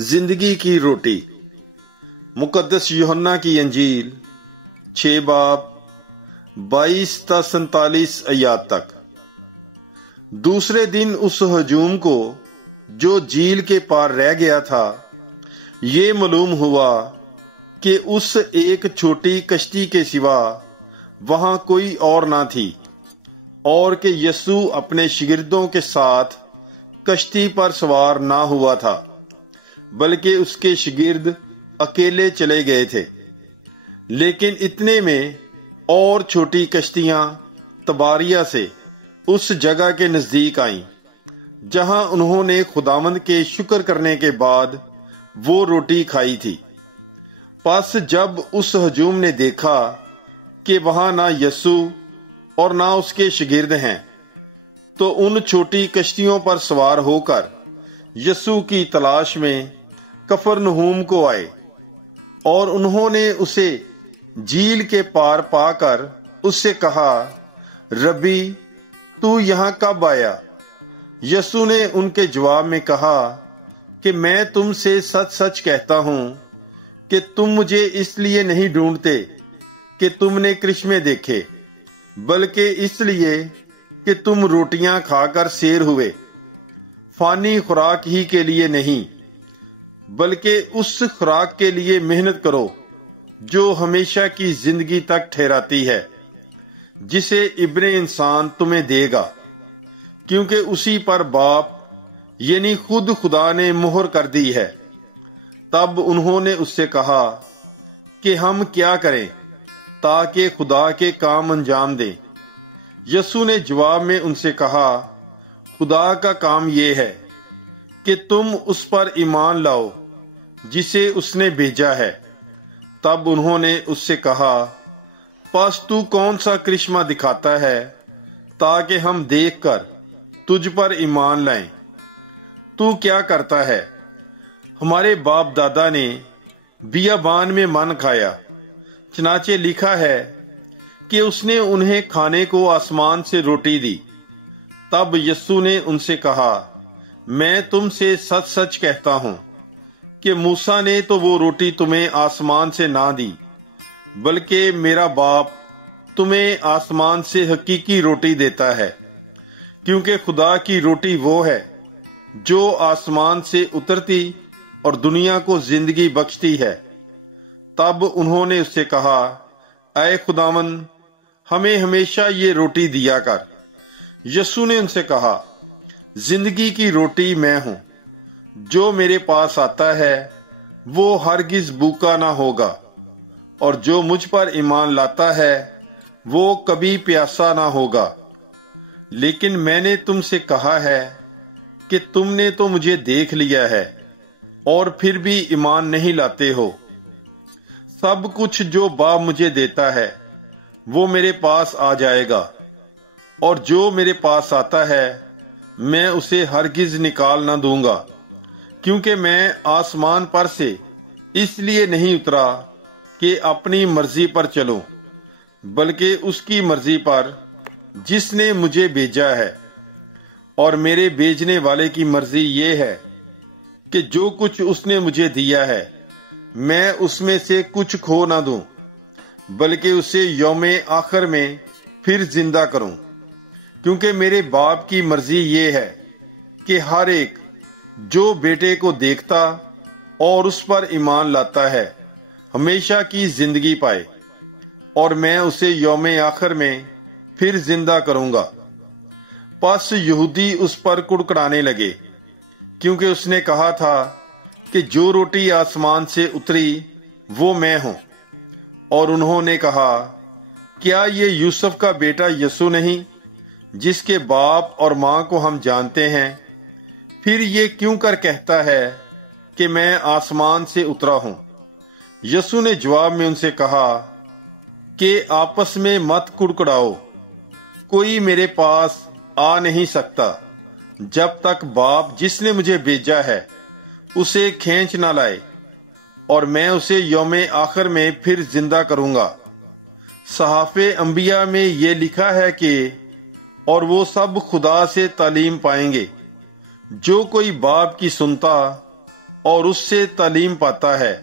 जिंदगी की रोटी। मुकद्दस यूहन्ना की अंजील 6 बाब 22 ता 47 आयात तक। दूसरे दिन उस हजूम को जो झील के पार रह गया था, ये मालूम हुआ कि उस एक छोटी कश्ती के सिवा वहां कोई और ना थी, और कि यीशु अपने शिगिर्दों के साथ कश्ती पर सवार ना हुआ था, बल्कि उसके शिगिर्द अकेले चले गए थे। लेकिन इतने में और छोटी कश्तियां तबारिया से उस जगह के नजदीक आईं जहां उन्होंने खुदावंद के शुक्र करने के बाद वो रोटी खाई थी। बस जब उस हजूम ने देखा कि वहां ना यीशु और ना उसके शिगिर्द हैं, तो उन छोटी कश्तियों पर सवार होकर यीशु की तलाश में कफरनहूम को आए, और उन्होंने उसे झील के पार पाकर उससे कहा, रब्बी, तू यहाँ कब आया? यीशु ने उनके जवाब में कहा कि मैं तुमसे सच सच कहता हूँ कि तुम मुझे इसलिए नहीं ढूंढते कि तुमने करिश्मे देखे, बल्कि इसलिए कि तुम रोटियां खाकर सेर हुए। फानी खुराक ही के लिए नहीं, बल्कि उस खुराक के लिए मेहनत करो जो हमेशा की जिंदगी तक ठहराती है, जिसे इब्ने इंसान तुम्हें देगा, क्योंकि उसी पर बाप यानी खुद खुदा ने मुहर कर दी है। तब उन्होंने उससे कहा कि हम क्या करें ताकि खुदा के काम अंजाम दें? यीशु ने जवाब में उनसे कहा, खुदा का काम यह है कि तुम उस पर ईमान लाओ जिसे उसने भेजा है। तब उन्होंने उससे कहा, बस तू कौन सा करिश्मा दिखाता है ताकि हम देखकर तुझ पर ईमान लाएं? तू क्या करता है? हमारे बाप दादा ने बियाबान में मन खाया, चनाचे लिखा है कि उसने उन्हें खाने को आसमान से रोटी दी। तब यीशु ने उनसे कहा, मैं तुमसे सच सच कहता हूं कि मूसा ने तो वो रोटी तुम्हें आसमान से ना दी, बल्कि मेरा बाप तुम्हें आसमान से हकीकी रोटी देता है, क्योंकि खुदा की रोटी वो है जो आसमान से उतरती और दुनिया को जिंदगी बख्शती है। तब उन्होंने उससे कहा, ऐ खुदावंद, हमें हमेशा ये रोटी दिया कर। यीशु ने उनसे कहा, जिंदगी की रोटी मैं हूं, जो मेरे पास आता है वो हरगिज भूखा ना होगा, और जो मुझ पर ईमान लाता है वो कभी प्यासा ना होगा। लेकिन मैंने तुमसे कहा है कि तुमने तो मुझे देख लिया है और फिर भी ईमान नहीं लाते हो। सब कुछ जो बाप मुझे देता है वो मेरे पास आ जाएगा, और जो मेरे पास आता है मैं उसे हरगिज निकाल ना दूंगा, क्योंकि मैं आसमान पर से इसलिए नहीं उतरा कि अपनी मर्जी पर चलूं, बल्कि उसकी मर्जी पर जिसने मुझे भेजा है। और मेरे भेजने वाले की मर्जी ये है कि जो कुछ उसने मुझे दिया है मैं उसमें से कुछ खो ना दूं, बल्कि उसे यौमे आखिर में फिर जिंदा करूं। क्योंकि मेरे बाप की मर्जी ये है कि हर एक जो बेटे को देखता और उस पर ईमान लाता है हमेशा की जिंदगी पाए, और मैं उसे यौमे आखिर में फिर जिंदा करूंगा। बस यहूदी उस पर कुड़कुड़ाने लगे, क्योंकि उसने कहा था कि जो रोटी आसमान से उतरी वो मैं हूं। और उन्होंने कहा, क्या ये यूसुफ का बेटा यीशु नहीं, जिसके बाप और मां को हम जानते हैं? फिर ये क्यों कर कहता है कि मैं आसमान से उतरा हूं? यीशु ने जवाब में उनसे कहा कि आपस में मत कुड़कुड़ाओ। कोई मेरे पास आ नहीं सकता जब तक बाप जिसने मुझे भेजा है उसे खींच ना लाए, और मैं उसे यौमे आखिर में फिर जिंदा करूंगा। सहाफ़े अंबिया में ये लिखा है कि और वो सब खुदा से तालीम पाएंगे, जो कोई बाप की सुनता اور اس سے تعلیم پاتا ہے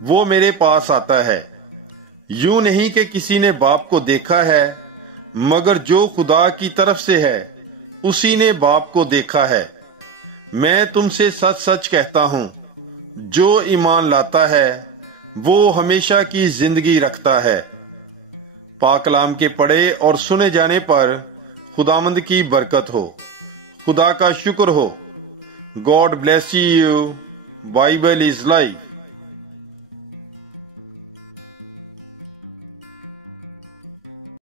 وہ میرے پاس آتا ہے۔ یوں نہیں کہ کسی نے باپ کو دیکھا ہے، مگر جو خدا کی طرف سے ہے اسی نے باپ کو دیکھا ہے۔ میں تم سے سچ سچ کہتا ہوں، جو ایمان لاتا ہے وہ ہمیشہ کی زندگی رکھتا ہے۔ پاک کلام کے پڑھے اور سنے جانے پر خداوند کی برکت ہو، خدا کا شکر ہو۔ God bless you. Bible is life.